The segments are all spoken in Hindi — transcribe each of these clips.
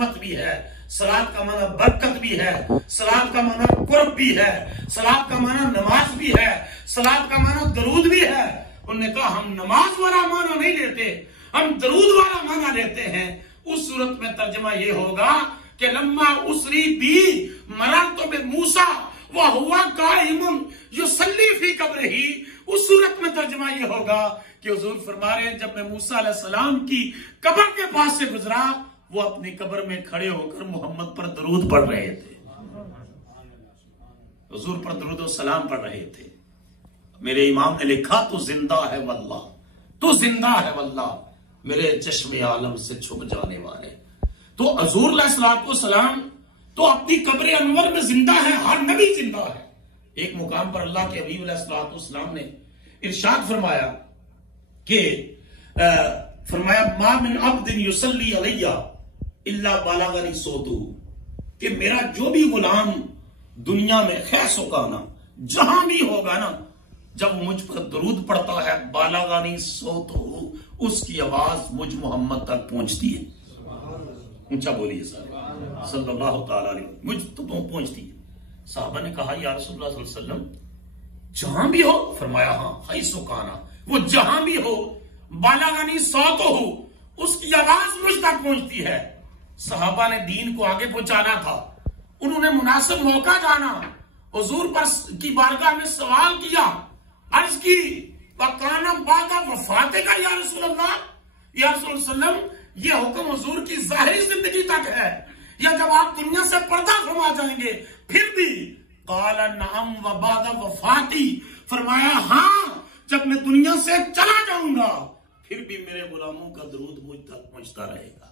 रहमत भी है, सलात का माना बरकत भी है, सलात का माना कुर्ब भी है, सलात का माना नमाज भी है, सलात का माना दरूद भी है। उन्होंने कहा हम नमाज वाला माना नहीं लेते, हम दरूद वाला माना लेते हैं। उस सूरत में तर्जमा ये होगा कि लम्मा उसरी भी मरा तो बे मूसा वह हुआ काइमुन युसल्ली फी कब्रिही। उस सूरत में तर्जमा ये होगा कि हुजूर फरमा रहे हैं जब मैं मूसा अलैहिस्सलाम की कब्र के पास से गुजरा, वो अपनी कब्र में खड़े होकर मोहम्मद पर दरूद पढ़ रहे थे, हुजूर पर दरूद और सलाम पढ़ रहे थे। मेरे इमाम ने लिखा तो जिंदा है वल्लाह, तो जिंदा है वल्लाह, मेरे चश्मे आलम से छुप जाने वाले। तो हुजूर अलैहिस्सलाम तो अपनी कब्र अनवर में जिंदा है, हर नबी जिंदा है। एक मुकाम पर अल्लाह के हबीब अलैहिस्सलाम ने इरशाद फरमाया कि फरमाया मा मिन अब्दिन युसल्ली अलैया इल्ला बालागनी सोतु, कि मेरा जो भी गुलाम दुनिया में खैसो का ना जहां भी होगा ना, जब वो मुझ पर दरूद पड़ता है बालागानी सोतु, उसकी आवाज मुझ मोहम्मद तक पहुंचती है। ऊंचा बोलिए सर सल्लल्लाहु तआला अलैहि वसल्लम, मुझ तो पहुंचती है। साहबा ने कहा या रसूलुल्लाह सल्लल्लाहु अलैहि वसल्लम जहां भी हो? फरमाया हाँ खैसो काना, वो जहां भी हो बालागानी सोतो हो, उसकी आवाज मुझ तक पहुंचती है। सहाबा ने दीन को आगे पहुंचाना था, उन्होंने मुनासिब मौका जाना, हुजूर पर की बारगाह में सवाल किया, अर्ज की वकाना बादा वफाते का या रसूलल्लाह, या रसूलल्लाह ये हुक्म हुजूर की जाहिरी जिंदगी तक है या जब आप दुनिया से पर्दा फरमा जाएंगे फिर भी? काला नाम व बादा वफाती, फरमाया हाँ जब मैं दुनिया से चला जाऊंगा फिर भी मेरे गुलामों का दरूद मुझ तक पहुंचता रहेगा।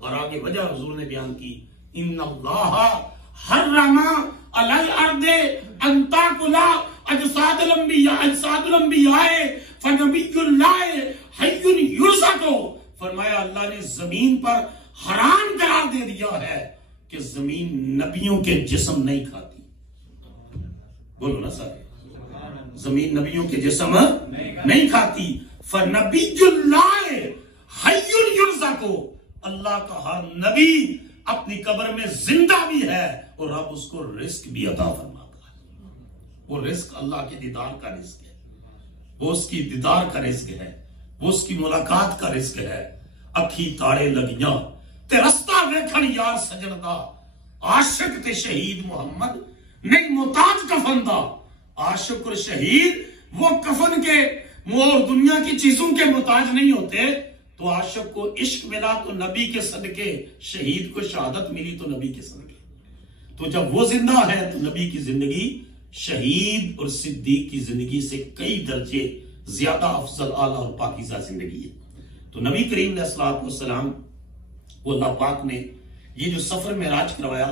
और आगे वजह हुजूर ने बयान की, इन्नल्लाह हर्रमा अलल अर्दे अंताकुला अजसादुल अंबिया फनबियुल्लाह हय्युन युरज़क़ु, फरमाया अल्लाह ने जमीन पर हराम करार दे दिया है कि जमीन नबियों के जिस्म नहीं खाती। बोलो ना सर, जमीन नबियों के जिस्म नहीं खाती। फनबियुल्लाह हय्युन युरज़क़ु, अल्लाह का हर नबी अपनी कब्र में जिंदा भी है और अब उसको रिस्क भी अता फरमाता है। वो रिस्क अल्लाह के दीदार का रिस्क है, वो उसकी दीदार का रिस्क है, वो उसकी मुलाकात का रिस्क है। अखी ताड़े लगियां ते रस्ता वेखण यार सजन दा, आशिक ते शहीद मोहम्मद नहीं मोहताज कफन दा। आशिक और शहीद वो कफन के और दुनिया की चीजों के मोहताज नहीं होते। तो आशिक को इश्क मिला तो नबी के सदके, शहीद को शहादत मिली तो नबी के सदके। तो जब वो जिंदा है तो नबी की जिंदगी शहीद और सिद्दीक की जिंदगी से कई दर्जे ज्यादा अफजल, आला और पाकीज़ा जिंदगी है। तो नबी करीम अलैहिस्सलाम को अल्लाह पाक ने ये जो सफर मेराज करवाया,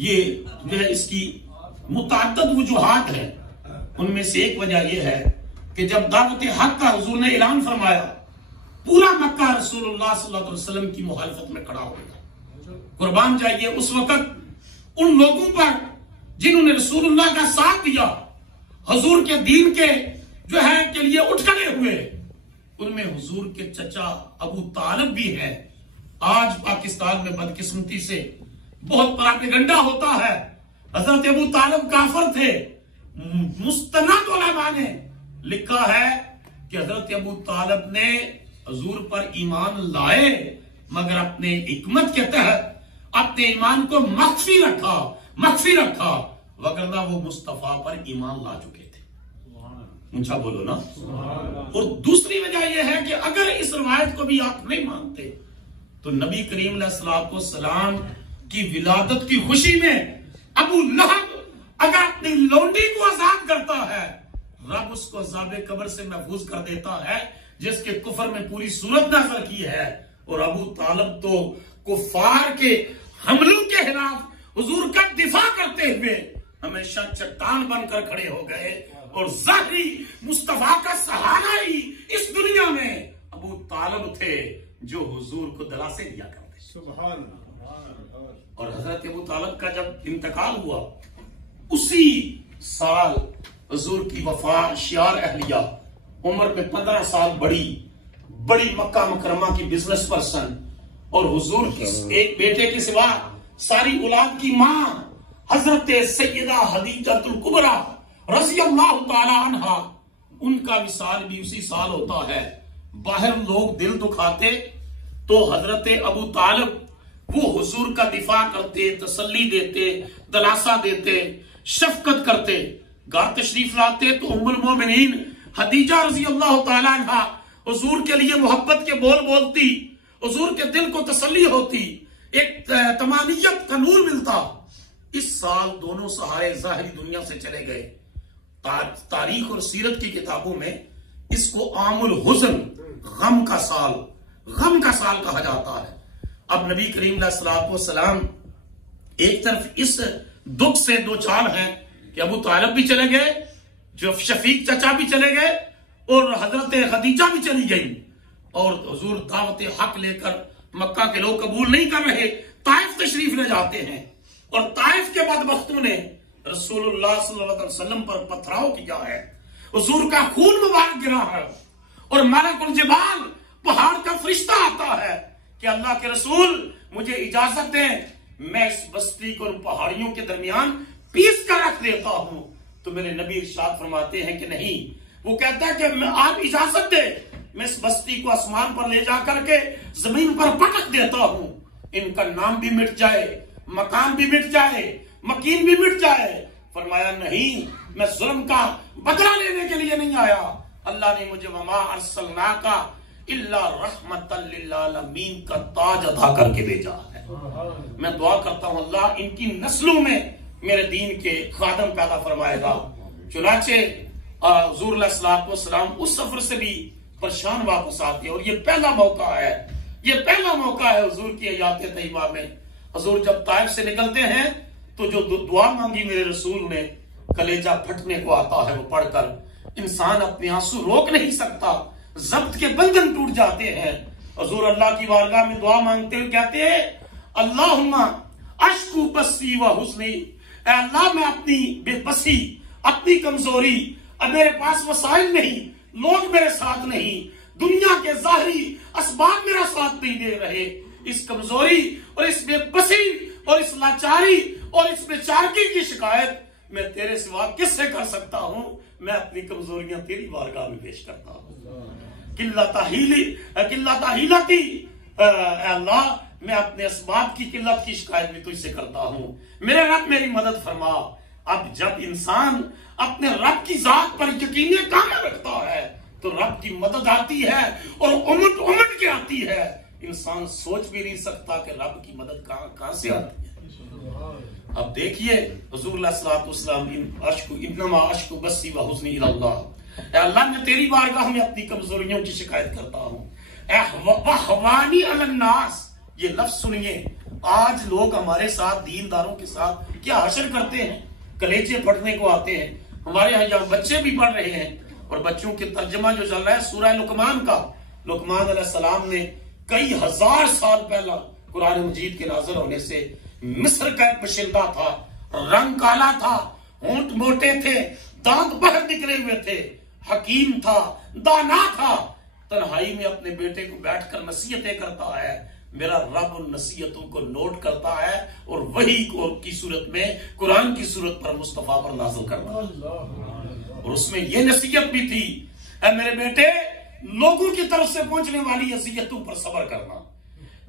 ये जो है इसकी मुताद्दद वजूहात है। उनमें से एक वजह यह है कि जब दावत हक का हुजूर ने ऐलान फरमाया, पूरा मक्का रसूलुल्लाह सल्लल्लाहु अलैहि वसल्लम की मुखालफत में खड़ा हो गया। कुर्बान जाइए उस वक्त उन लोगों पर जिन्होंने रसूलुल्लाह का साथ दिया, हुजूर के दीन के जो है के लिए उठ खड़े हुए। उनमें हुजूर के चचा अबू तालिब भी है। आज पाकिस्तान में बदकिस्मती से बहुत प्रोपेगेंडा होता है, हजरत अबू तालिब काफिर थे। मुस्तनद उलमा ने लिखा है कि हजरत अबू तालिब ने हुजूर पर ईमान लाए मगर अपने हिकमत के तहत अपने ईमान को मख्फी रखा, वगरना वो मुस्तफा पर ईमान ला चुके थे। ऊंचा बोलो ना। और दूसरी वजह यह है कि अगर इस रवायत को भी आप नहीं मानते तो नबी करीम अलैहिस्सलाम की विलादत की खुशी में अबू लहब अगर अपनी लौंडी को आजाद करता है, रब उसको अज़ाब कब्र से महफूज कर देता है जिसके कुफर में पूरी सूरत नजर की है। और अबू तालिब तो कुफार के हमलों के खिलाफ हुजूर का दिफा करते हुए हमेशा चट्टान बनकर खड़े हो गए और ज़ाहिरी मुस्तफा का सहारा ही इस दुनिया में अबू तालिब थे जो हुजूर को दिलासे दिया करते। सुभान अल्लाह। और हजरत अबू तालिब का जब इंतकाल हुआ उसी साल हुजूर की वफा शियार अहलिया, उम्र में 15 साल बड़ी मक्का मुकरमा की बिजनेस पर्सन, और हुजूर की एक बेटे के सिवा सारी औलाद की मां हजरत सैयदा हदीजतुल कुबरा रज़ी अल्लाह ताला अन्हा, उनका विसाल भी उसी साल होता है। बाहर लोग दिल दुखाते तो हजरत अबू तालिब वो हुजूर का दिफा करते, तसल्ली देते, दिलासा देते, शफकत करते। घर तशरीफ लाते तो उम्मुल मोमिनीन हदीजा रज़ी अल्लाह ताला अन्हा हुजूर के लिए मोहब्बत के बोल बोलती, हुजूर के दिल को तसल्ली होती, एक तमानियत का नूर मिलता। इस साल दोनों सहारे जाहिरी दुनिया से चले गए। तारीख और सीरत की किताबों में इसको आमुल हुज़न, गम का साल कहा जाता है। अब नबी करीम सल्लल्लाहु अलैहि वसल्लम एक तरफ इस दुख से दो चार हैं कि अबू तालिब भी चले गए, जो शफीक चचा भी चले गए और हजरत खदीजा भी चली गई, और हुजूर दावत हक लेकर मक्का के लोग कबूल नहीं कर रहे, ताइफ तशरीफ ले जाते हैं। और ताइफ के बाद बख्तों ने रसूलुल्लाह सल्लल्लाहु अलैहि वसल्लम पर पथराव किया है, हुजूर का खून मुबारक गिरा है, और मलकुल जिबाल पहाड़ का फरिश्ता आता है कि अल्लाह के रसूल मुझे इजाजत दें, मैं इस बस्ती को पहाड़ियों के दरमियान पीस कर रख देता हूं। तो मेरे नबी इरशाद फरमाते हैं कि नहीं, वो कहता है कि आप इजाजत दे, मैं इस बस्ती को आसमान पर ले जा करके जमीन पर पटक देता हूं, इनका नाम भी मिट जाए, मकान भी मिट जाए, मकीन भी मिट जाए। फरमाया नहीं, मैं जुल्म का बदला लेने के लिए नहीं आया, अल्लाह ने मुझे वमा अरसलनाका इल्ला रहमतल लिल आलमीन का ताज अता करके भेजा है। मैं दुआ करता हूं अल्लाह इनकी नस्लों में मेरे दीन के खादम पैदा फरमाएगा। चुनाचे हुजूर अलैहिस्सलातु वस्सलाम उस सफर से भी परेशान वापस आते हैं, और ये पहला मौका है हुजूर की हयात तय्यबा में। हुजूर जब ताइफ से निकलते हैं तो जो दुआ मांगी मेरे रसूल ने, कलेजा फटने को आता है वो पढ़कर, इंसान अपने आंसू रोक नहीं सकता, जब्त के बंधन टूट जाते हैं। हुजूर अल्लाह की बारगाह में दुआ मांगते हुए कहते हैं, अल्लाहुम्मा अश्कु बस्सी व हुस्नी, अल्लाह मैं अपनी बेबसी, अपनी कमजोरी, अब मेरे पास वसाइल नहीं, लोग मेरे साथ नहीं, दुनिया के जाहिरी असबाब मेरा साथ नहीं दे रहे, इस कमजोरी और इस बेबसी और इस लाचारी और इस बेचारगी की शिकायत मैं तेरे सिवा किससे कर सकता हूं? मैं अपनी कमजोरियां तेरी बारगाह में पेश करता हूं। किल्लती अल्लाह, मैं अपने असबाब की किल्लत की शिकायत भी तुझसे करता हूं, मेरे रब मेरी मदद फरमा। अब जब इंसान अपने रब की जात पर यकीन कायम रखता है तो रब की मदद आती है, और उमट के आती है। इंसान सोच भी नहीं सकता कि रब की मदद कहां से आती है। अब देखिए हुजूर सल्लल्लाहु अलैहि वसल्लम इन्नमा अश्कु बस्सी व हुस्नी इलल्लाह, अल्लाह मैं तेरी बारगाह में अपनी कमजोरियों की शिकायत करता हूं। अहवानी अलन्नास, ये लफ्ज सुनिए, आज लोग हमारे साथ दीनदारों के साथ क्या हशर करते हैं, कलेजे फटने को आते हैं। हमारे यहाँ बच्चे भी पढ़ रहे हैं, और बच्चों के तर्जमा जो चल रहा है सूरह लुकमान का, लुकमान अलैहिस्सलाम ने कई हजार साल पहला कुरान मजीद के नाज़िल होने से, मिस्र का एक बशिंदा था, रंग काला था, होंठ मोटे थे, दांत बाहर निकले हुए थे, हकीम था, दाना था, तन्हाई में अपने बेटे को बैठकर नसीहतें करता है। मेरा रब उन नसीहतों को नोट करता है और वही की सूरत में, कुरान की सूरत पर मुस्तफा पर नाज़िल करता है। और उसमें यह नसीहत भी थी, ऐ मेरे बेटे, लोगों की तरफ से पहुंचने वाली अज़ियतों पर सब्र करना।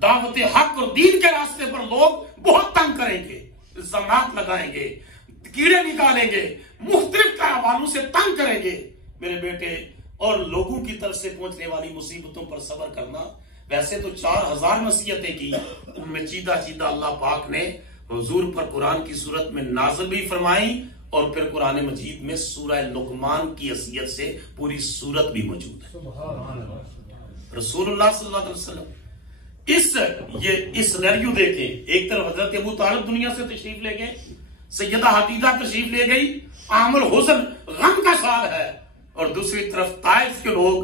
दावत हक और दीन के रास्ते पर लोग बहुत तंग करेंगे, इल्जामात लगाएंगे, कीड़े निकालेंगे, मुख्तलिफ कारवानों से तंग करेंगे मेरे बेटे, और लोगों की तरफ से पहुंचने वाली मुसीबतों पर सब्र करना। वैसे तो 4000 नसीहतें की, उनमें चीदा अल्लाह पाक ने हुजूर पर कुरान की सूरत में नाज़िल भी फरमाई, और फिर कुरान मजीद में सूरह लुकमान की हैसियत से पूरी सूरत भी मौजूद है। रसूलुल्लाह सल्लल्लाहु अलैहि वसल्लम इस सिनेरियो देखें, एक तरफ हजरत अबू तालिब दुनिया से तशरीफ ले गए, सैयदा हदीजा तशरीफ ले गई, आमुल हुज़न गम का साल है, और दूसरी तरफ ताइफ के लोग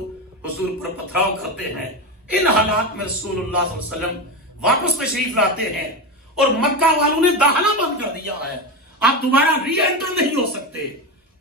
हुजूर पर पथराव करते हैं। इन हालात में रसूलुल्लाह सल्लल्लाहु अलैहि वसल्लम वापस तशरीफ लाते हैं, और मक्का वालों ने दाखिला बंद कर दिया है, आप दोबारा री एंटर नहीं हो सकते।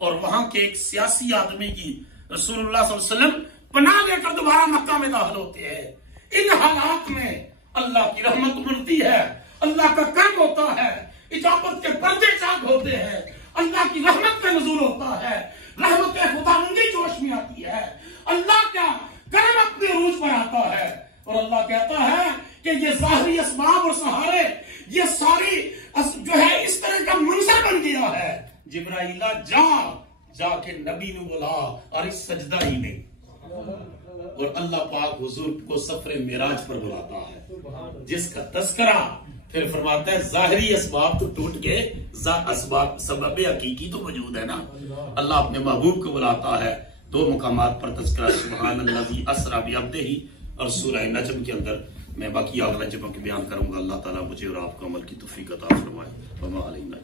और वहां के एक सियासी आदमी की रसूलुल्लाह सल्लल्लाहु अलैहि वसल्लम पनाह लेकर दोबारा मक्का में दाखिल होते हैं। इन हालात में अल्लाह की रहमत मिलती है, अल्लाह का कर्म होता है, इजाबत के पर्दे चाक होते हैं, अल्लाह की रहमत का नज़ूल होता है, रहमत खुदाबंदी जोश में आती है, अल्लाह का कर्म अपने रूज पर आता है। और अल्लाह कहता है कि ये ज़ाहिरी असबाब और सहारे, ये सारी जो है इस तरह का मंजर बन गया है। जिब्राइला जाके नबी ने बोला और इस सजदा ही नहीं, और अल्लाह पाक हुजूर को सफरे मेराज पर बुलाता है, जिसका तस्करा फिर फरमाता है ज़ाहिरी असबाब तो टूट गए, असबाब सबब हकीकी तो मौजूद है ना। अल्लाह अपने महबूब को बुलाता है। दो मुकामात पर तस्करा सुब्हान अल्लाज़ी अस्रा बिअब्दिही और सूरह नजम के अंदर। मैं बाकी आगला जब बयान करूंगा। अल्लाह ताला मुझे और आपको अमल की तौफीक अता फरमाए। वमा अलैना।